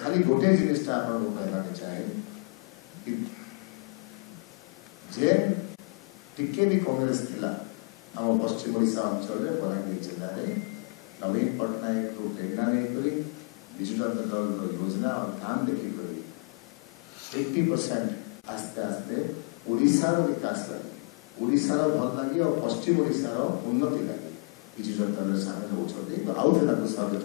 खाली गोटे जिनिसटा आपन कहना चाहे कि जे टिके भी कांग्रेस थिला आम पश्चिम ओडिशा अंचल बलांगीर जिले में नवीन पट्टनायक को प्रेरणा नहीं विजु जनता दल योजना और काम देखी 80% आस्ते आस्ते ओडिशार विकास लगे ओडिशार भल लगे और पश्चिम ओडिशार उन्नति लगे विजु जनता दल सामिल होती तो आउ थे स्वागत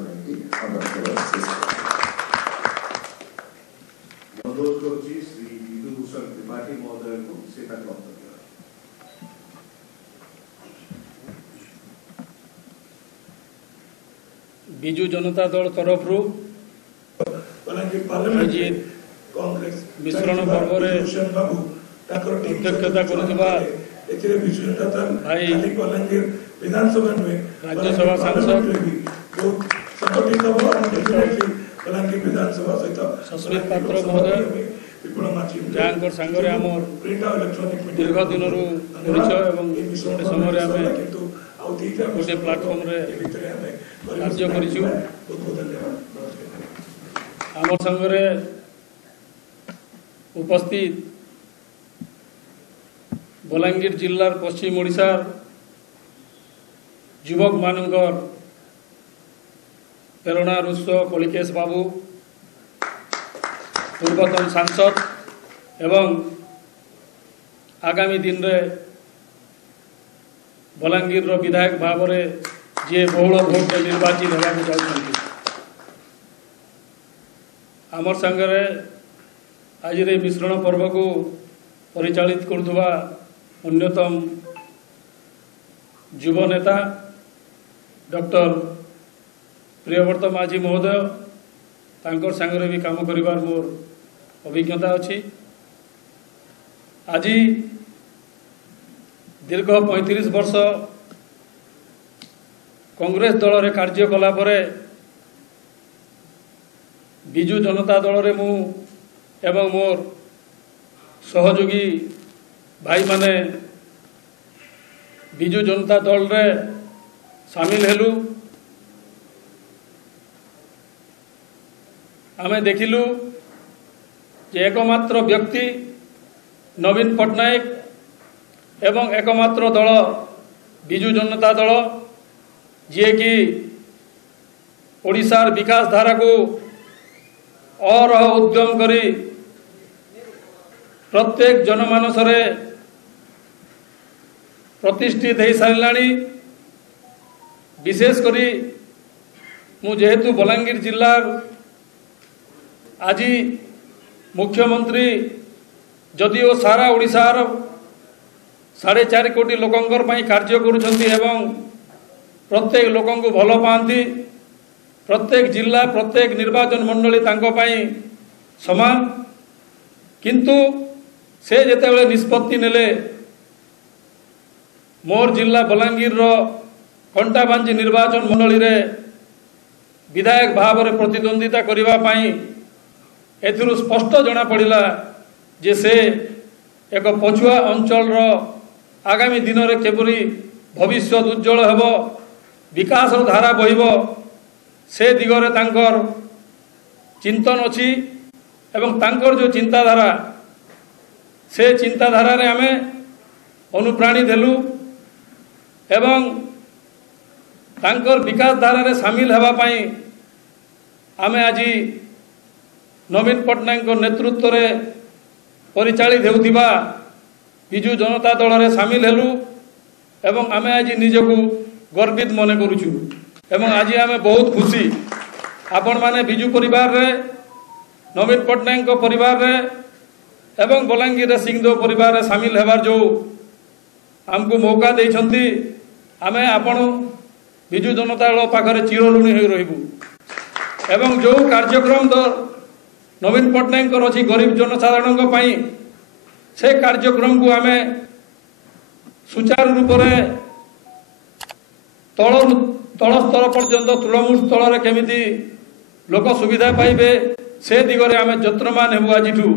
अनुरोध करुच्ची श्री विदुभूषण त्रिपाठी महोदय को से वक्तव्य विजु जनता दल तरफ मिश्रण पर्व अध्यक्षता करुवा राज्यसभा सांसद सस्मित पात्र महोदय जहाँ सांगे आम दीर्घ दिन परिचय समय गोटे प्लाटफर्म कार्य आम संगे उपस्थित बलांगीर जिलार पश्चिम ओडिशार युवक मानकर प्रेरणा रुष कलिकेश बाबू पूर्वतन सांसद एवं आगामी दिन रे बलांगीर विधायक भाव में जे बहुल भोट निर्वाचित होगा चाहते आमर संगे आज मिश्रण पर्व को परिचालित करुवा अन्यतम युव नेता डॉक्टर प्रियव्रत माझी महोदय तांकर संगे भी काम करिवार मोर अभिज्ञता अच्छी आज दीर्घ 35 वर्ष कांग्रेस दल रे कार्य कला परे विजु जनता दल रे मु एवं मोर सहयोगी भाई माने विजु जनता दल रे शामिल हेलु आमे देखिलु जे एकमात्र व्यक्ति नवीन पट्टनायक एवं एकमात्र दल विजु जनता दल जी कि ओडिशार विकास धारा को और उद्यम करी प्रत्येक जनमानस रे प्रतिष्ठित हो सारे विशेष करी मु जेहेतु बलांगीर जिलार आज मुख्यमंत्री जदिओ सारा ओडिशार 4.5 कोटी लोकंकर पई कार्य करुछंती एवं प्रत्येक लोकों को भल पाती प्रत्येक जिला प्रत्येक निर्वाचन मंडली तांको पई समान किंतु से जेतेबेले निष्पत्ति नेले मोर जिला बलांगीर रो कंटाबांजी निर्वाचन मंडली रे विधायक भाव में प्रतिद्वंदिता करिवा पई एथिरु स्पष्ट जना पड़िला जे से एक पछुआ अंचल रो आगामी दिन रे केपरि भविष्य उज्जवल हेबो विकास धारा बहिब से दिगरे तांकर चिंतन अच्छी एवं तांकर जो चिंताधारा से चिंताधारा रे आमे अनुप्राणित हेलु एवं तांकर विकास धारा रे शामिल हेबा पई आमे आज नवीन पट्टनायक नेतृत्व रे परिचालित हेउथिबा विजु जनता दल रे शामिल हेलु एवं आमे आज निजकू गर्वित मन करुचु एवं आज आमे बहुत खुशी आपण माने विजु परिवार रे नवीन पट्टनायक परिवार रे एवं बलांगीर रे सिंहदेव परिवार रे शामिल हेबार जो हमको मौका देइछंती आमे आपण विजु जनता दल पाखरे चिरऋणी होई रहिबु एवं जो कार्यक्रम तो नवीन पट्टनायक अच्छी गरीब जनसाधारण पई से कार्यक्रम को आमे सुचारू रूप से तल स्तर पर्यंत तृणमूल स्तर केमिति लोक सुविधा पाइबे से दिगरे आमे यत्नमान हेबु आजिठू।